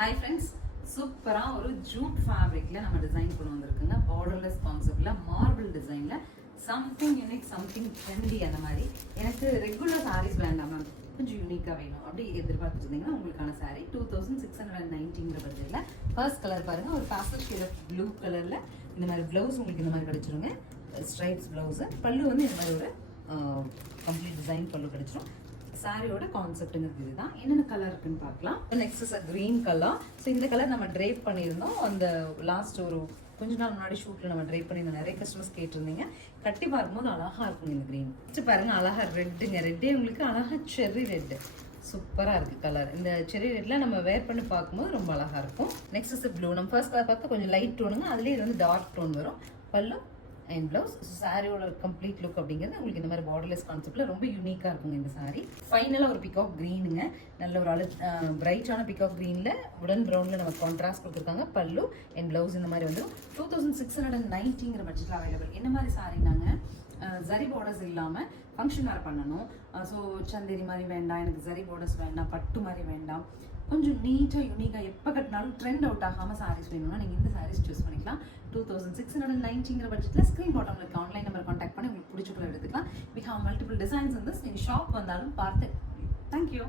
Hi friends, சூப்பராக ஒரு Jude ஃபேப்ரிக்கில் நம்ம டிசைன் கொண்டு வந்திருக்குங்க. பார்டர்லெஸ் கான்செப்டில் மார்பிள் டிசைனில் சம்திங் யூனிக், சம்திங் ட்ரெண்டி. அந்த மாதிரி எனக்கு ரெகுலர் சாரீஸ் வேண்டாம் மேம், கொஞ்சம் யூனிக்காக வேணும் அப்படி எதிர்பார்த்துட்டு இருந்தீங்கன்னா உங்களுக்கான சாரீ 2690 பட்ஜெட்டில். ஃபர்ஸ்ட் கலர் பாருங்கள், ஒரு பேஸ்டல் ஷேட் ஆஃப் ப்ளூ கலரில் இந்த மாதிரி ப்ளவுஸ் உங்களுக்கு இந்த மாதிரி கிடச்சிருங்க. ஸ்ட்ரைப்ஸ் ப்ளவுஸு, பல்லு வந்து இந்த மாதிரி ஒரு கம்ப்ளீட் டிசைன் பல்லு கிடச்சிரும். சாரியோட கான்செப்ட்ங்கிறது இதுதான். என்னென்ன கலர் இருக்குன்னு பார்க்கலாம். Next is green colour. So இந்த கலர் நம்ம ட்ரேப் பண்ணியிருந்தோம். அந்த லாஸ்ட் ஒரு கொஞ்ச நாள் முன்னாடி ஷூட்டில் நம்ம ட்ரேப் பண்ணியிருந்தோம். நிறைய கஸ்டமர்ஸ் கேட்டிருந்தீங்க. கட்டி பார்க்கும்போது அழகாக இருக்கும் இந்த க்ரீன். பாருங்க, அழகாக ரெட்டுங்க. ரெட்டே உங்களுக்கு அழகாக செர்ரி ரெட்டு சூப்பராக இருக்குது கலர். இந்த செர்ரி ரெட்டில் நம்ம வேர் பண்ணி பார்க்கும்போது ரொம்ப அழகாக இருக்கும். Next is blue. நம்ம ஃபர்ஸ்ட் கலர் பார்த்தா கொஞ்சம் லைட் டோனுங்க, அதுலேயே இது வந்து டார்க் டோன் வரும். பல்லும் அண்ட் ப்ளவுஸ். சாரியோட கம்ப்ளீட் லுக் அப்படிங்கிறது உங்களுக்கு இந்த மாதிரி பார்டர்லெஸ் கான்செப்ட்ல ரொம்ப யூனிக்காக இருக்குங்க இந்த சாரி. ஃபைனலாக ஒரு பிகாக் க்ரீனுங்க. நல்ல ஒரு பிரைட்டான பிகாக் க்ரீனில் உடன் ப்ரௌனில் நம்ம கான்ட்ராஸ்ட் கொடுத்துருக்காங்க. பல்லு அண்ட் ப்ளவுஸ் இந்த மாதிரி வந்து 2690 பட்ஜெட்டில் அவைலபிள். என்ன மாதிரி சாரினாங்க, ஜரி பார்டர்ஸ் இல்லாமல் ஃபங்க்ஷன் வேறு பண்ணணும். ஸோ சந்தேரி மாதிரி வேண்டாம், எனக்கு ஜரி பார்டர்ஸ் வேண்டாம், பட்டு மாதிரி வேண்டாம், கொஞ்சம் நீட்டாக யூனிக்காக எப்போ கட்டினாலும் ட்ரெண்ட் அவுட் ஆகாமல் சாரீஸ் வேணும்னா நீங்கள் இந்த சாரீஸ் சூஸ் பண்ணிக்கலாம். 2690 பட்ஜெட்டில். ஸ்க்ரீன் பாட்டமில் இருக்க ஆன்லைன் நம்பர் கான்டாக்ட் பண்ணி உங்களுக்கு பிடிச்ச கலர் எடுத்துக்கலாம். வி ஹாவ் மல்டிபிள் டிசைன்ஸ் வந்து நீங்கள் ஷாப் வந்தாலும் பார்த்து. தேங்க்யூ.